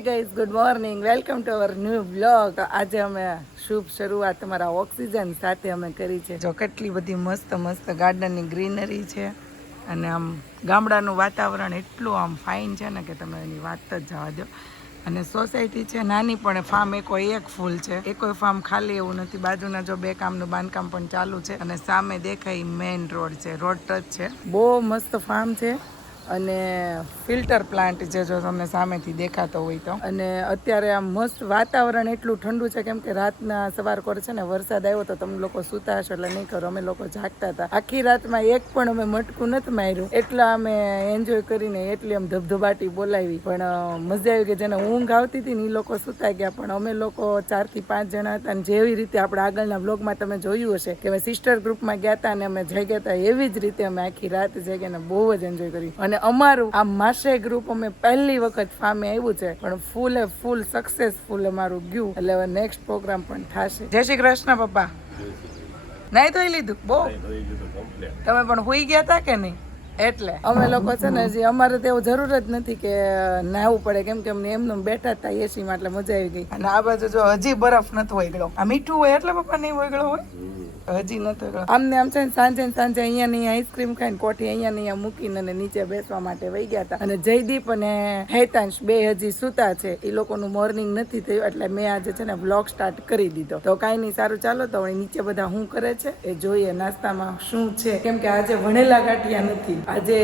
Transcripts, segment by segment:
Guys, good morning, welcome to our new blog. તો આજે અમે શુભ શરૂઆત તમારા ઓક્સિજન સાથે અમે કરી છે. જો કેટલી બધી મસ્ત મસ્ત ગાર્ડનની ગ્રીનરી છે અને આમ ગામડાનું વાતાવરણ એટલું આમ ફાઇન છે ને કે તમે એની વાત જ જવા દો. અને સોસાયટી છે નાની પણ ફાર્મ એક ફૂલ છે, એકોય ફાર્મ ખાલી એવું નથી. બાજુના જો બે કામનું બાંધકામ પણ ચાલુ છે અને સામે દેખાય મેઇન રોડ છે, રોડ ટચ છે. બહુ મસ્ત ફાર્મ છે અને ફિલ્ટર પ્લાન્ટ છે જો તમને સામેથી દેખાતો હોય તો. અને અત્યારે આમ મસ્ત વાતાવરણ એટલું ઠંડુ છે કેમ કે રાતના સવાર કોર છે ને વરસાદ આવ્યો તો તમે લોકો સૂતા હશો એટલે નહીં કરો, અમે લોકો જાગતા હતા. આખી રાતમાં એક પણ અમે મટકું નથી માર્યું, એટલા અમે એન્જોય કરીને એટલી આમ ધબધબાટી બોલાવી. પણ મજા આવી કે જેને ઊંઘ આવતી હતી ને એ લોકો સૂતા ગયા, પણ અમે લોકો 4 થી 5 જણા હતા. અને જેવી રીતે આપણે આગળના બ્લોગમાં તમે જોયું હશે કે અમે સિસ્ટર ગ્રુપમાં ગયા હતા અને અમે જાગ્યા હતા, એવી જ રીતે અમે આખી રાત જાગ્યા ને બહુ જ એન્જોય કરી. અને અમારું આ માસે ગ્રુપ અમે પહેલી વખત ફામે આવ્યું છે પણ ફૂલ સક્સેસફુલ અમારું ગયું. એટલે હવે નેક્સ્ટ પ્રોગ્રામ પણ થશે. જય શ્રી કૃષ્ણ પપ્પા. નહીં ધોઈ લીધું? બહુ તમે પણ હુઈ ગયા હતા કે નહીં? એટલે અમે લોકો છે ને હજી અમારે તો એવું જરૂર જ નથી કે નાહવું પડે કેમ કે અમને એમનું બેઠા હતા એસીમાં એટલે મજા આવી ગઈ. અને આ બાજુ જો હજી બરફ નથી વળગ્યો. આ મીઠું હોય એટલે પપ્પા નહીં વળગ્યો હોય, હજી નથી વળગ્યો. આમને આમ છે ને સાંજે અહીંયા આઈસ્ક્રીમ ખાઈને કોઠી અહીંયા મૂકીને અને નીચે બેસવા માટે વહી ગયા હતા. અને જયદીપ અને હેતાંશ બે હજી સુતા છે, એ લોકોનું મોર્નિંગ નથી થયું એટલે મેં આજે છે ને વ્લોગ સ્ટાર્ટ કરી દીધો. તો કાંઈ નહીં, સારું ચાલો તો નીચે બધા શું કરે છે એ જોઈએ. નાસ્તામાં શું છે કેમ કે આજે વણેલા ગાંઠિયા નથી, આજે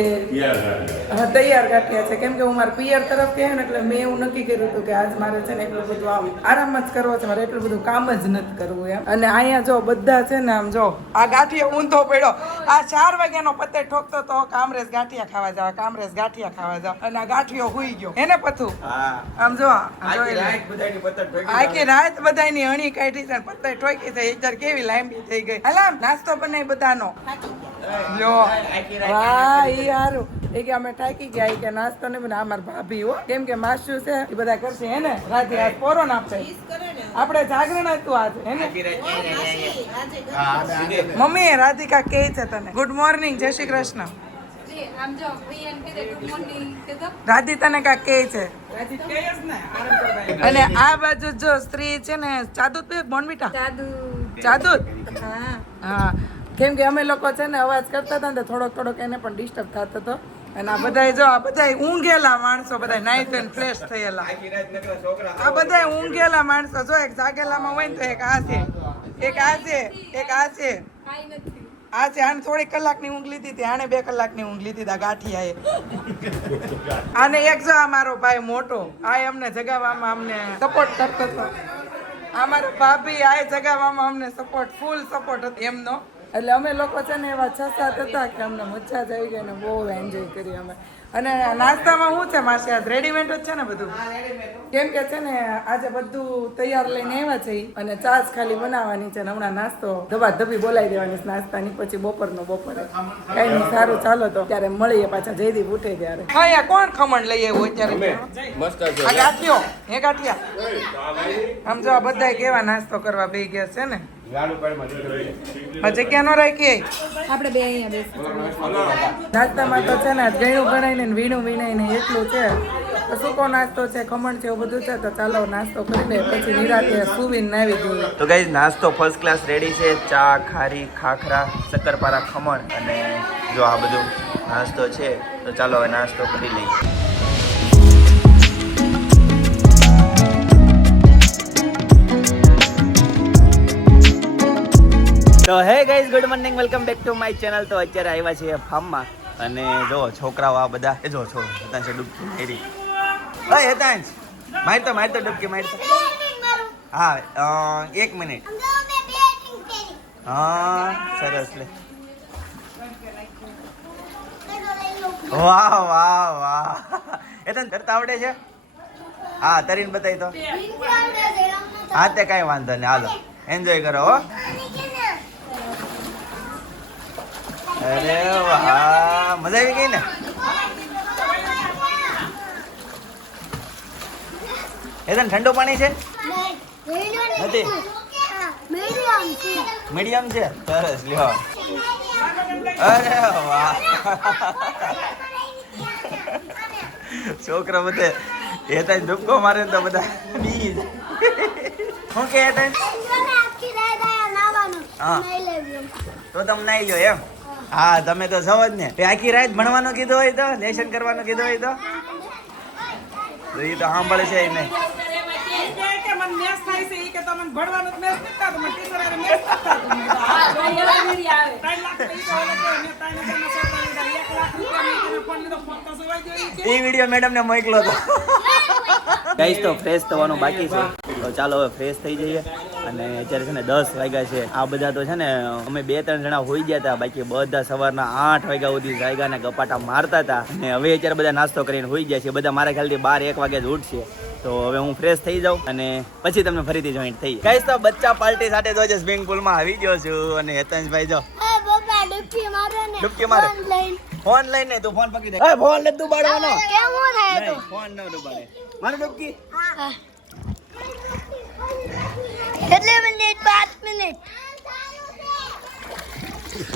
તૈયાર ગાંઠિયા છે. કેમ કે હું મારા પિયર તરફ ગયા ને એટલે મેં એવું નક્કી કર્યું હતું કે આજ મારે છે ને એટલું બધું આમ આરામ જ કરવો છે, મારે એટલું બધું કામ જ નથી કરવું એમ. અને અહીંયા જો બધા છે ને આમ જો આ ગાંઠિયો ઊંધો પડ્યો, આ 4 વાગ્યાનો પત્તે ઠોકતો તો કામરેજ ગાંઠિયા ખાવા જાવ, કામરેજ ગાંઠિયા ખાવા જાવ, અને આ ગાંઠિયો હુઈ ગયો એને પથું. આમ જો આખી રાત બધાની હણી કાઢી છે, પત્તે ઠોકી છે, ઇજર કેવી લાંબી થઈ ગઈ. હલામ નાસ્તો બનાવી બધાનો. જો વાહ ઈ હારું એ કે અમે થાકી ગયા કે નાસ્તો ને બના. અમાર ભાભી હો કેમ કે માસ્યુ છે એ બધા કરશે હે ને. રાતે આજ પોરો નાખશે, આપણે જાગરણ હતું આજે હે ને. મમ્મી રાધિકા કે છે તને ગુડ મોર્નિંગ, જય શ્રી કૃષ્ણ. રાધી તને કા કે છે? અને આ બાજુ જો સ્ત્રી છે ને ચાદુ પે બોનવીટા ચાદુ. હા કેમ કે અમે લોકો છે ને અવાજ કરતા હતા ને થોડોક એને પણ ડિસ્ટર્બ થતો હતો. અને આ બધાય જો આ બધાય ઊંઘેલા માણસો, બધા નાઈટ એન્ડ ફ્રેશ થયેલા, આ બધાય ઊંઘેલા માણસો. જો એક જાગેલામાં હોય ને તો એક આ છે, એક આ છે, એક આ છે, આ છે. આને થોડી કલાકની ઊંઘ લીધી હતી, આને 2 કલાકની ઊંઘ લીધી હતી ગાંઠિયાએ. આને એક જો આ મારો ભાઈ મોટો, આ અમને જગાવવામાં અમને સપોર્ટ કરતો હતો. આ મારો ભાભી આ જગાવવામાં અમને ફૂલ સપોર્ટ હતો એમનો. એટલે અમે લોકો છે ને એવા 6-7 હતા કે અમને મજા જ આવી ગઈ ને બહુ એન્જોય કરી અમે. અને નાસ્તામાં શું છે માસી? આજ રેડીમેડ જ છે ને બધું, કેમ કે છે ને આજે બધું તૈયાર લઈને આવ્યા છે અને ચા જ ખાલી બનાવવાની છે. હમણાં નાસ્તો ધબાધબી બોલાવી દેવાની નાસ્તાની, પછી બપોરનો બપોરે. કઈ નહીં, સારું ચાલો તો ત્યારે મળીએ પાછા. જયદીપ ઉઠે ત્યારે. હા કોણ ખમણ લઈ આવ્યું અત્યારે? ગાંઠિયો હે ગાંઠિયા. આમ જો બધા કેવા નાસ્તો કરવા બેસી ગયા છે ને. જગ્યા નો રાખીએ આપણે બે અહીંયા બેસી. નાસ્તામાં તો છે ને ગળ્યું ગણાઈને વીણું વીણાઈને એટલું છે. સૂકો નાસ્તો છે, ખમણ છે, એવું બધું છે. તો ચાલો નાસ્તો કરી લે પછી નિરાતે સુવીને નાવી જોઈએ. તો ગાઈઝ નાસ્તો ફર્સ્ટ ક્લાસ રેડી છે. ચા, ખારી, ખાખરા, શક્કરપારા, ખમણ અને જો આ બધું નાસ્તો છે. તો ચાલો હવે નાસ્તો કરી લઈએ. તો hey guys, good morning, welcome back to my channel. તો અત્યારે આવ્યા છીએ ફાર્મમાં અને જો છોકરાઓ આ બધા એ જો હેતાંશ ડૂબકી મારી. અય હેતાંશ માર તો ડૂબકી માર તો. હા 1 મિનિટ. હા સરસ લે. વાહ વાહ વાહ. હેતાંશ તરતા આવડે છે? હા તરીને બતાવી તો. હા તે કાંઈ વાંધો નહીં, હાલો એન્જોય કરો હો. અરે વાહ, મજા આવી ગઈ ને. એદન ઠંડુ પાણી છે? નથી, મીડિયમ છે. સરસ લ્યો. અરે વાહ, છોકરા બધે એ તો ધુક્કો મારે તો બધા બી શું કે તને હા તો તમે નાઈ લો એમ હા તમે તો સૌ જ ને આખી રાત ભણવાનું કીધું હોય તો લેશન કરવાનું કીધું હોય તો એ તો સાંભળે છે નહીં એ વિડીયો મેડમ ને મોકલો તો ગાઈસ તો ફ્રેશ થવાનું બાકી છે તો ચાલો હવે ફ્રેશ થઈ જઈએ અને અત્યારે છે ને 10 વાગ્યા છે આ બધા તો છે ને અમે 2-3 જણા હોઈ ગયા હતા બાકી બધા સવારના 8 વાગ્યા સુધી જાગ્યા ને ગપાટા મારતા હતા અને હવે અત્યારે બધા નાસ્તો કરીને હોઈ ગયા છે બધા મારા ખ્યાલથી 12-1 વાગે જ ઉઠશે તો હવે હું ફ્રેશ થઈ જાઉં અને પછી તમને ફરીથી જોઈન્ટ થઈ ગાઈસ તો બચ્ચા પાર્ટી સાથે તો સ્વિમિંગ પુલમાં આવી ગયો છું અને હેતનભાઈ જો ડૂબકી મારે ફોન લઈને તું ફોન પકડી દે ફોન ને તું બાળવાનો કેવું થાય તો ફોન ન ડૂબાડે મારે ડૂબકી કેટલી મિનિટ 5 મિનિટ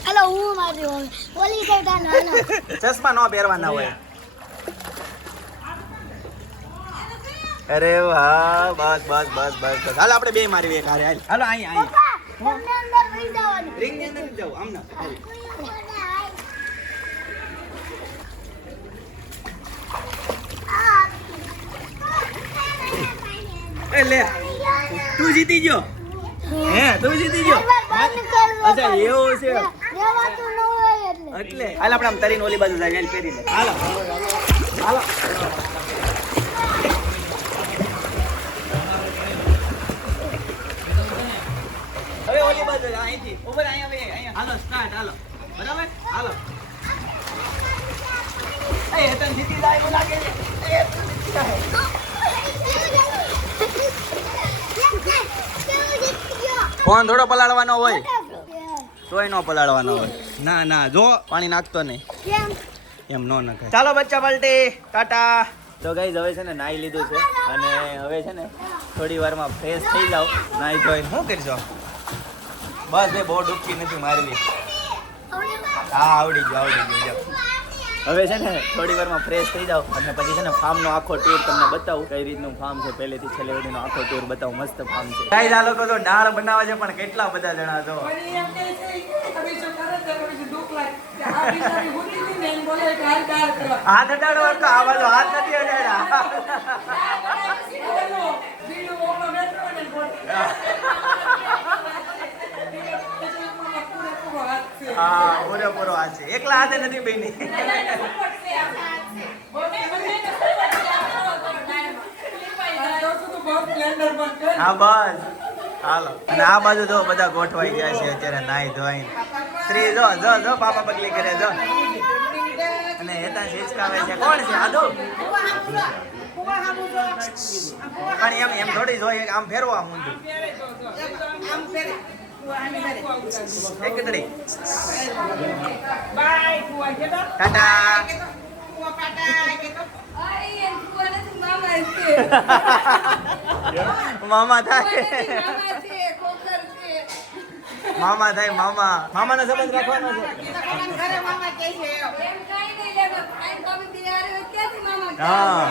હાલો હું માર્યો ઓલી સાઈડ આનો ચશ્મા નો પહેરવાના હોય અરે વાહ બસ બસ બસ બસ બસ હાલ આપણે બે મારી એક હારે હાલો અહીંયા તમને અંદર લઈ જવાનું રિંગ ની અંદર જાવ આમ ના એ લે તું જીતી ગયો હે તું જીતી ગયો અચ્છા એવું છે દેવાતું ન હોય એટલે હાલ આપણે આમ તરીને ઓલી બાજુ જાય પહેરી લે હાલો હાલો હવે ઓલી બાજુ અહીંથી ઉપર અહીંયા હાલો સ્ટાર્ટ હાલો બરાબર હાલો એ તને જીતી જાય એવું લાગે છે એ તું જીતી જાય ફોન થોડો પલાળવાનો હોય તોય નો પલાળવાનો હોય ના ના જો પાણી નાખતો નહીં એમ નો નખાય ચાલો બચ્ચા પલટી ટાટા તો ગાઈઝ હવે છે ને નાઈ લીધું છે અને હવે છે ને થોડી વારમાં ફ્રેશ થઈ જાવ નાઈ ધોઈને શું કરશો બસ એ બહુ ડૂબકી નથી મારવી હા આવડી ગયું હવે છે ને થોડી વારમાં ફ્રેશ થઈ જાવ અને પછી છે ને ફાર્મનો આખો ટૂર તમને બતાવું કઈ રીતનું ફાર્મ છે પહેલેથી છેલ્લે સુધીનો આખો ટૂર બતાવું મસ્ત ફાર્મ છે ગાઈઝ આ લોકો તો દાળ બનાવે છે પણ કેટલા બધા જણા છો હાથ અડાડો તો આ બાજુ હાથ નથી અડાડ્યા હા પૂરેપૂરો હાથ છે એકલા હાથે નથી બેની હા બસ હાલો અને આ બાજુ જો બધા ગોઠવાઈ ગયા છે અત્યારે નાઈ ધોઈ શ્રી જો જો જો પાપા પગલી કરે જો અને હેતા હિચકાવે છે કોણ છે આદુ પણ એમ થોડી જોઈએ આમ ફેરવા મુંડું એક કતડી ટાટા મામા થાય મામા થાય મામાનો સંબંધ રાખવાનો છે હા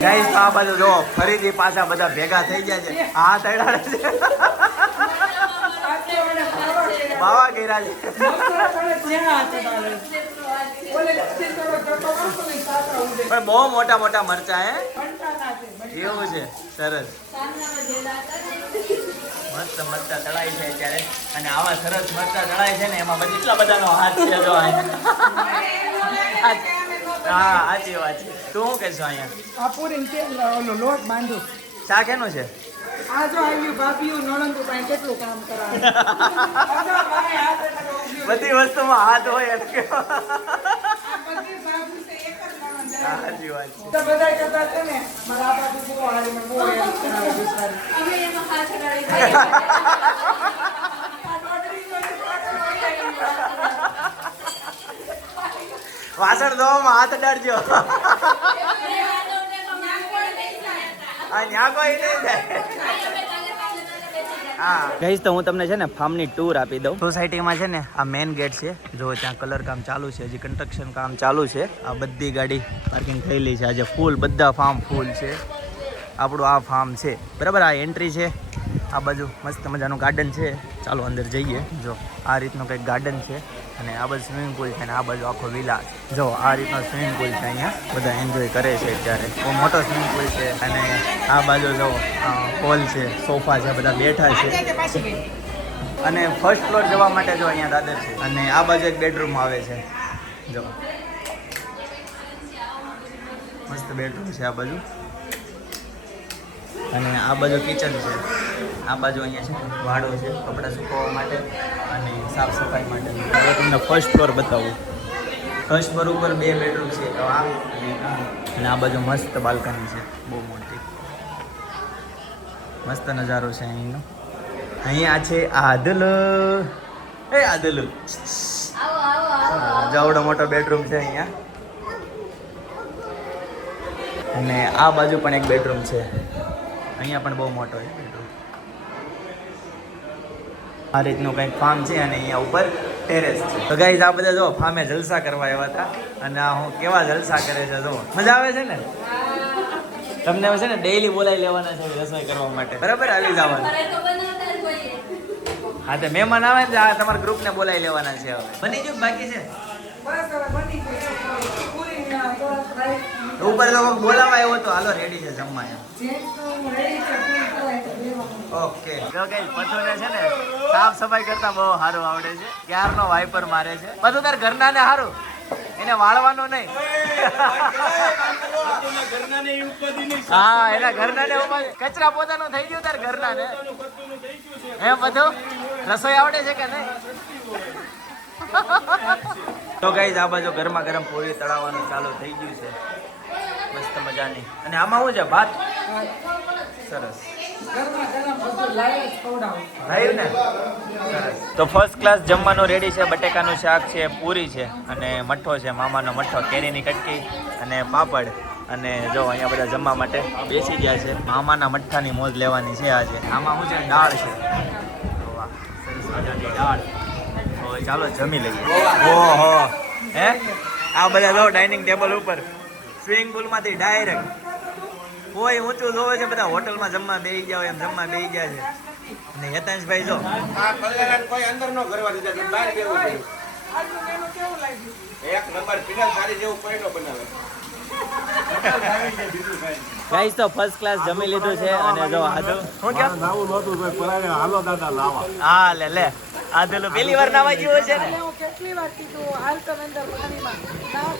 ગાઈસ આ બાજુ જો ફરીથી પાછા બધા ભેગા થઈ ગયા છે આ તડાડે છે બાવા ગેરા છે પણ બહુ મોટા મોટા મરચા હે એવું છે સરસ મસ્ત મરચા તળાય છે અત્યારે અને આવા સરસ મરચા તળાય છે ને એમાં પછી એટલા બધાનો હાથ છે જો હા સાચી વાત છે તું શું કહેશો અહીંયા આ પૂરી તેલ ઓલો લોટ બાંધું શાક એનું છે આ જો આવ્યું ભાભીયું નણંદુ પાસે કેટલું કામ કરાવે બધી વસ્તુમાં હાથ હોય એમ કે સાચી વાત છે તો બધા કરતા છે ને મારા બાજુ બહુ હારી મને બહુ હેલ્પ કરાવે બિચારી અમે એમાં હાથ અડાડી વાસણ ધોવામાં હાથ અડાડજો આ ન્યા કોઈ નહીં જાય ગાઈસ તો હું તમને છે ને ફાર્મની ટૂર આપી દઉં. સોસાયટીમાં છે ને આ મેઇન ગેટ છે, જો ત્યાં કલર કામ ચાલુ છે, હજી કન્સ્ટ્રક્શન કામ ચાલુ છે. આ બધી ગાડી પાર્કિંગ થયેલી છે. આજે ફૂલ બધા ફાર્મ ફૂલ છે. આપણું આ ફાર્મ છે બરાબર. આ એન્ટ્રી છે. આ બાજુ મસ્ત મજાનું ગાર્ડન છે. ચાલો અંદર જઈએ. જો આ રીતનું કંઈક ગાર્ડન છે અને આ બાજુ સ્વિમિંગ પુલ છે અને આ બાજુ આખો વિલા છે. જો આ રીતનો સ્વિમિંગ પુલ છે. અહીંયા બધા એન્જોય કરે છે અત્યારે. બહુ મોટો સ્વિમિંગ પુલ છે અને આ બાજુ જો હોલ છે, સોફા છે, બધા બેઠા છે. અને ફર્સ્ટ ફ્લોર જવા માટે જો અહીંયા દાદર છે અને આ બાજુ એક બેડરૂમ આવે છે. જો મસ્ત બેડરૂમ છે આ બાજુ અને આ બાજુ કિચન છે. આ બાજુ અહીંયા છે વાડો છે કપડાં સુકવવા માટે અને સાફ સફાઈ માટે. હવે તમને ફર્સ્ટ ફ્લોર બતાવું. ફર્સ્ટ ફ્લોર ઉપર 2 બેડરૂમ છે, તો આ અને આ બાજુ મસ્ત બાલ્કની છે બહુ મોટી. મસ્ત નજારો છે અહીંનો. અહીંયા છે આદલ. એ આદલ જવડો મોટો બેડરૂમ છે અહીંયા અને આ બાજુ પણ એક બેડરૂમ છે. અહીંયા પણ બહુ મોટો છે બેડરૂમ. આ રીતનું કંઈક ફાર્મ છે અને અહીંયા ઉપર ટેરેસ છે. તો ગાઈઝ આ બધા જો ફાર્મે જલસા કરવા આવ્યા હતા અને આ હું કેવા જલસા કરે છે. જો મજા આવે છે ને. તમને છે ને ડેઈલી બોલાવી લેવાના છે રસોઈ કરવા માટે, બરાબર? આવી જવાનું. હા તો મહેમાન આવે ને આ તમારા ગ્રુપને બોલાવી લેવાના છે. હવે બની ગયું બાકી છે ઉપર લોકો બોલાવા આવ્યો તો હાલો રેડી છે જમવા એમ. ઓકે જો કે પથુને છે ને સાફ સફાઈ કરતા બહુ સારું આવડે છે. ક્યારનો વાઇપર મારે છે. બધું તાર ઘરના ને સારું, એને વાળવાનું નહીં. હા એના ઘરના ને કચરા પોતાનો થઈ ગયો તાર ઘરના ને એમ. બધું રસોઈ આવડે છે કે નહીં? તો ગાઈઝ આ બાજુ ગરમા ગરમ પૂરી તળાવવાનું ચાલુ થઈ ગયું છે મસ્ત મજાની. અને આમાં શું છે? ભાત. સરસ લાઈવ ને. સરસ. તો ફર્સ્ટ ક્લાસ જમવાનું રેડી છે. બટેકાનું શાક છે, પૂરી છે અને મઠ્ઠો છે, મામાનો મઠ્ઠો, કેરીની કટકી અને પાપડ. અને જો અહીંયા બધા જમવા માટે બેસી ગયા છે. મામાના મઠ્ઠાની મોજ લેવાની છે આજે. આમાં શું છે? દાળ છે. વાહ સરસ મજાની દાળ. ચાલો જમી લઈએ. ઓહો હે આ બધા જો ડાઇનિંગ ટેબલ ઉપર સ્વિમિંગ પુલમાંથી ડાયરેક્ટ કોઈ ઊંચું જોવે છે, બધા હોટલમાં જમવા બેસી ગયા હોય એમ જમવા બેસી ગયા છે. અને હેતાંશભાઈ જો કોઈ અંદર નો કરવા દીધા બહાર બેવું પડ્યું. એક નંબર ફિનાલ સારી જેવું કોઈ નો બનાવે. ગાઈસ તો ફર્સ્ટ ક્લાસ જમી લીધું છે અને જો આદુ શું કે નાવું નહોતું ભાઈ પરાણે હાલો દાદા લાવા. હા લે આદુ પહેલી વાર નાવા જેવો છે ને. હું કેટલી વાર કીધું હાલ તો અંદર પાણીમાં ના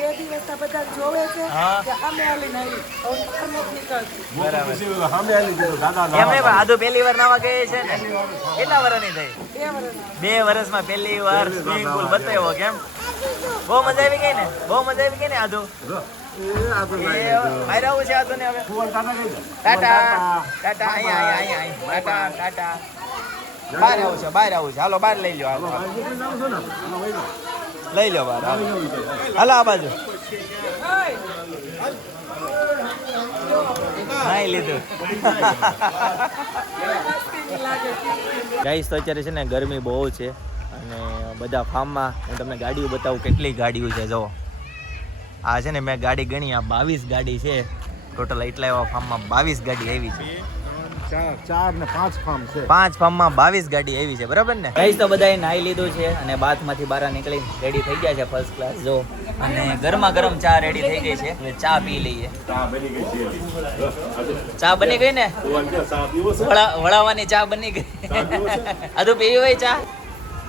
2 દિવસ બધા જોવે છે કે અમે હાલી નહીં હવે બહાર નથી નીકળતી. બરાબર. સામે આલી દીધું દાદા એમ નહીં પણ આદુ પહેલી વાર નાવા ગઈ છે ને. કેટલા વર્ષની થઈ? 2 વર્ષ 2 વર્ષમાં પહેલી વાર સ્વિમિંગ પુલ બતાવ્યો. કેમ બહુ મજા આવી ગઈ ને? બહુ મજા આવી ગઈ ને આદુ? બહાર આવું છે આદુ ને હવે. ટાટા ટાટા અહીંયા ટાટા. બહાર આવું છે હાલો બહાર લઈ લો. લઈ લો બહાર હાલો આ બાજુ નાઈ લીધું. ગાઈસ તો અત્યારે છે ને ગરમી બહુ છે અને બધા ફાર્મમાં હું તમને ગાડીઓ બતાવું. કેટલી ગાડીઓ છે જો. આ છે ને મેં ગાડી ગણી, આ 22 ગાડી છે ટોટલ. એટલા એવા ફાર્મમાં 22 ગાડી આવી છે. 4 ને 5 ફાર્મ છે. 5 ફાર્મમાં 22 ગાડી આવી છે, બરાબર ને? ગાઈસ તો બધાએ નાઈ લીધું છે અને બાથમાંથી બહાર નીકળી રેડી થઈ ગયા છે ફર્સ્ટ ક્લાસ જો. અને ગરમા ગરમ ચા રેડી થઈ ગઈ છે. એટલે ચા પી લઈએ. ચા બની ગઈ છે. ચા બની ગઈ ને? વળાવાની ચા બની ગઈ. આદુ પીવી હોય ચા?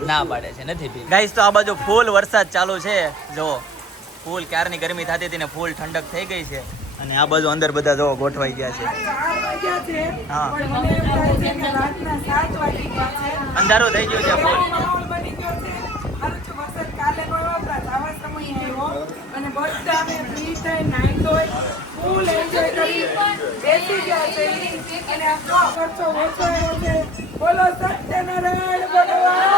ના પાડે છે નથી પીવી. ગાઈસ તો આ બાજુ ફૂલ વરસાદ ચાલુ છે જો. ફૂલ ક્યારની ગરમી થતી હતી ને ફૂલ ઠંડક થઈ ગઈ છે. અને આ બાજુ અંદર બધા જો ગોઠવાઈ ગયા છે. હા અંધારું થઈ ગયું છે ફૂલ. બોલો સત્યનારાયણ ભગવાન.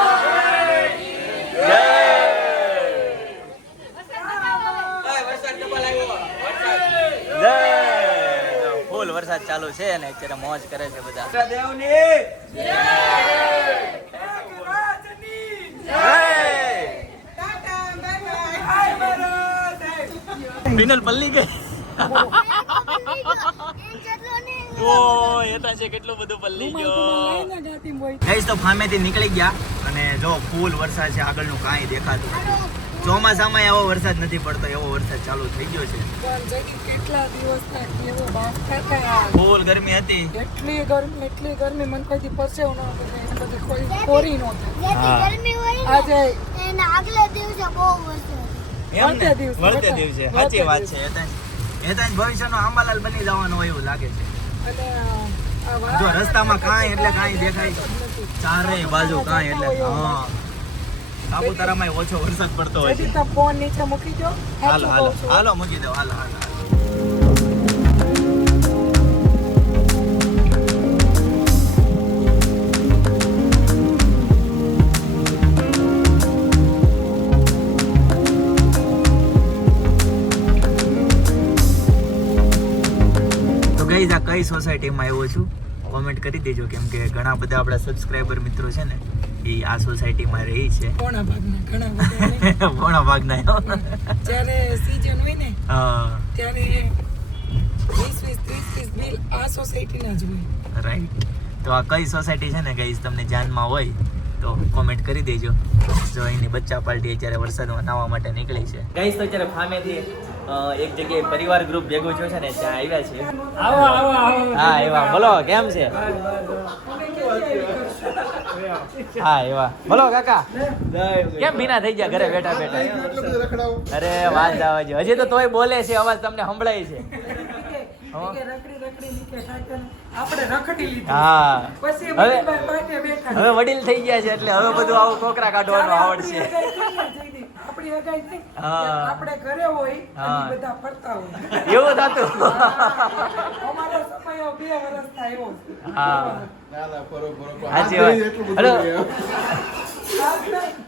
વરસાદ ચાલુ છે અને અત્યારે મોજ કરે છે બધા. દેવની ફિનલ પલ્લી ગઈ. ઓ એતા છે કેટલું બધું પલ્લી ગયો. ગાઈસ તો ફામેથી નીકળી ગયા અને જો ફૂલ વરસાદ છે, આગળનું કાંઈ દેખાતું નથી. ચોમાસામાં એવો વરસાદ નથી પડતો, એવો વરસાદ ચાલુ થઈ ગયો છે. કેટલા દિવસના કેવો બાપ થતા. ફૂલ ગરમી હતી. એટલી ગરમી મને કોઈથી પરસેવો ન હતો, એને બધી કોઈ કોરી ન થાય. હા. ગરમી હોય ને આજે એના આગલા દિવસે બહુ વરસાદ. એમ ને દિવસે, વળતે દિવસે સાચી વાત છે. એતાજ ભવિષ્યનો આંબાલાલ બની જવાનો હોય એવું લાગે છે. અને આ જો રસ્તામાં કાંઈ એટલે કાંઈ દેખાય ચારેય બાજુ કાંઈ એટલે હા. સાપુતારામાં ઓછો વરસાદ પડતો હોય છે. હજી તો ફોન નીચે મૂકી દો. હાલો હાલો હાલો મૂકી દો હાલો હાલો. તો ગાઈઝ આ કઈ સોસાયટીમાં આવ્યો છું કોમેન્ટ કરી દેજો, કેમ કે ઘણા બધા આપણા સબસ્ક્રાઇબર મિત્રો છે ને એ આ સોસાયટીમાં રહી છે. કોના ભાગના ઘણા બધા ઘણા ભાગના જ્યારે સીઝન હોય ને હા ત્યારે 20-30 બિલ આ સોસાયટીના જ હોય. રાઈટ. તો આ કઈ સોસાયટી છે ને ગાઈઝ તમને ધ્યાનમાં હોય તો કોમેન્ટ કરી દેજો. જો એની બચ્ચા પાર્ટી અત્યારે વરસાદમાં નાહવા માટે નીકળી છે. ગાઈઝ તો અત્યારે ફામેથી એક જગ્યાએ પરિવાર ગ્રુપ ભેગું થયું છે ને ત્યાં આવ્યા છે. આવો હા એવા બોલો કેમ છે? હા એવા બોલો કાકા કેમ ભીના થઈ ગયા ઘરે બેઠા બેઠા? અરે વાત આવે છે હજી તો તોય બોલે છે, અવાજ તમને સંભળાય છે. આપણે રખડી લીધું. હા પછી હવે બાટે બેઠા. હવે વડીલ થઈ ગયા છે એટલે હવે બધું આવું કોકરા કાઢવાનું આવડશે. આપણી અગાઈ થઈ. હા. આપણે ઘરે હોય હા. અને બધા ફરતા હોય. એવું થતું. અમારો સમય 2 વર્ષ થાય એવો. હા સાચી વાત. હલો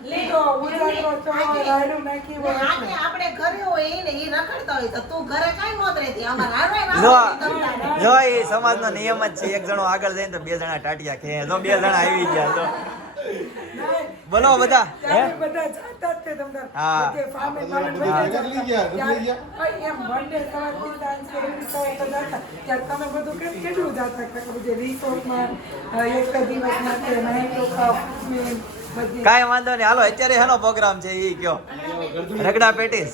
લીધો ઉજાગરો ચડો રાયડું નાખી હોય. આપણે ઘરે હોય એને ઈ રખડતા હોય તો તું ઘરે કાઈ નોત રહેતી અમાર હારવાય જો ના જો એ સમાજનો નિયમ જ છે, એક જણો આગળ જાય ને તો 2 જણા ટાટિયા ખે. જો 2 જણા આવી ગયા તો બોલો બધા હે ત્યારે બધા જાતા જ તે તમને. હા. બધે ફામે ફામે બધા જાતા. ત્યારે એમ વનડે સવારથી સાંજ સુધી સવારે તો જાતા. ત્યારે તમે બધું કેટલું જાતા કે બધે રિસોર્ટમાં એક દિવસ માટે નાઈટ રોકાવ બધી. કાંઈ વાંધો નહીં. હાલો અત્યારે હેનો પ્રોગ્રામ છે એ કયો? રગડા પેટીસ.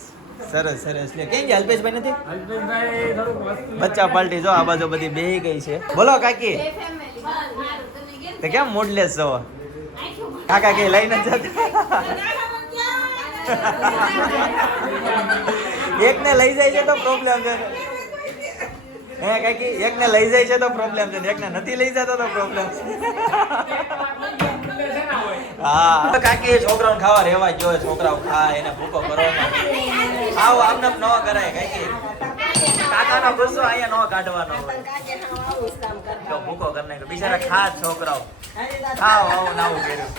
સરસ સરસ. લે કેમ ગયા અલ્પેશભાઈ નથી? બચ્ચા પાર્ટી જો આ બાજુ બધી બેહી ગઈ છે. બોલો કાકી તો કેમ મૂડલેસ છો? કાકા કઈ લઈને જ જતા. એકને લઈ જાય છે તો પ્રોબ્લેમ છે. હે કાકી એકને લઈ જાય છે તો પ્રોબ્લેમ છે, એકને નથી લઈ જતો તો પ્રોબ્લેમ છે. હા કાકી છોકરાઓને ખાવા રહેવા જો, છોકરાઓ ખાય એને ભૂકો કરવાનો. આવો આમને ન કરાય કાકી. કાકાનો ગુસ્સો અહીંયા ન કાઢવાનો હોય. તો ભૂકો કરી નાખ્યો બિચારા ખાસ છોકરાઓ. આવો આવો નાવું કર્યું.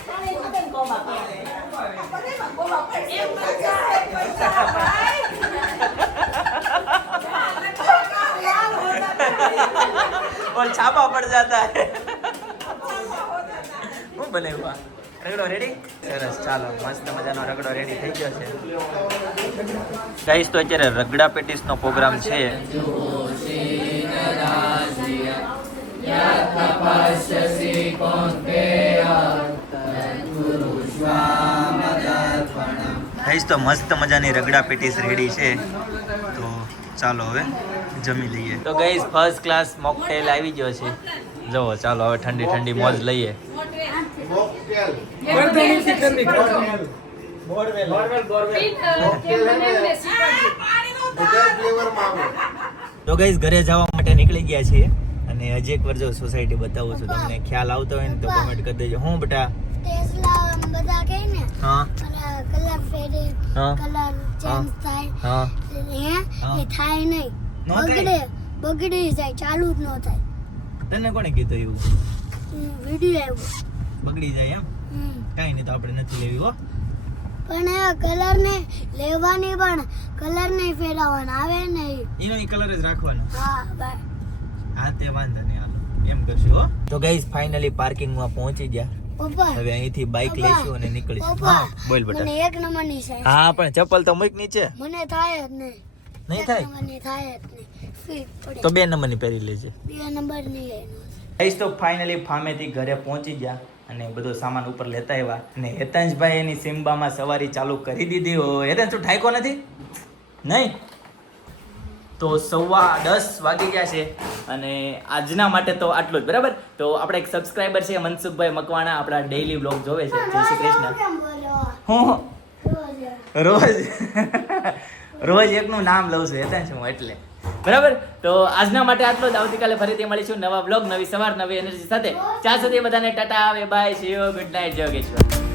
और छापा पड़ जाता है. હું બનાવ્યું રગડો રેડી? સરસ ચાલો મસ્ત મજાનો રગડો રેડી થઈ ગયો છે. ગાઈસ તો અત્યારે રગડા પેટીસનો પ્રોગ્રામ છે. ગાઈસ તો મસ્ત મજાની રગડા પેટીસ રેડી છે, તો ચાલો હવે જમી લઈએ. તો ગાઈસ ફર્સ્ટ ક્લાસ મોકટેલ આવી ગયો છે. જુઓ ચાલો હવે ઠંડી ઠંડી મોજ લઈએ. વર્ધનીથી કરવી. તો ગાઈસ ઘરે જવા માટે નીકળી ગયા છીએ અને હજી એક વાર જો સોસાયટી બતાવું છું તમને. ખ્યાલ આવતો હોય ને તો કમેન્ટ કરી દેજો. હું બેટા ટેસ્લા બધા કહે ને હા અને કલર ફેરે હા. કલર ચેન્જ થાય હા એ થાય નહીં. ન થાય? બગડી જાય, ચાલુ જ ન થાય. તને કોણે કીધું એવું? વિડીયો આવ્યો. બગડી જાય એમ? કાંઈ નહીં તો આપણે નથી લેવી હો. પણ કલર ને લેવાની પણ કલર નહીં ફેરવવાના આવે નહીં. એનો ઈ કલર જ રાખવાનો. હા ભાઈ. હા તે વાંધો નહીં હાલો એમ કરશું હો તો ગાઈસ ફાઇનલી પાર્કિંગ માં પહોંચી ગયા પપ્પા હવે અહીંથી બાઇક પપ્પા, લઈશું અને નીકળીશું પપ્પા, હા બોલ બેટા મને એક નંબરની સાઈઝ હા પણ ચપ્પલ તો મૂક નીચે મને થાય જ નહીં નહીં એક થાય નંબરની થાય જ નહીં ફીટ પડે તો 2 નંબરની પહેરી લેજે 2 નંબરની એનો ગાઈસ તો ફાઇનલી ફામેથી ઘરે પહોંચી ગયા અને બધો સામાન ઉપર લેતા આવ્યા અને હેતાંશભાઈ એની સિમ્બામાં સવારી ચાલુ કરી દીધી હોય હેતાંશ તું ઠાયકો નથી નહીં તો 10:15 વાગી ગયા છે અને આજના માટે તો આટલું જ બરાબર તો આપણે એક સબસ્ક્રાઇબર છે મનસુખભાઈ મકવાણા આપણા ડેઈલી વ્લોગ જોવે છે જય શ્રી કૃષ્ણ કેમ બોલો હું રોજ રોજ એકનું નામ લઉં છું હેતાંશ હું એટલે બરાબર તો આજના માટે આટલો જ આવતીકાલે ફરીથી મળીશું નવા વ્લોગ નવી સવાર નવી એનર્જી સાથે ત્યાં સુધી બધાને Tata bye see you good night જય યોગેશ્વર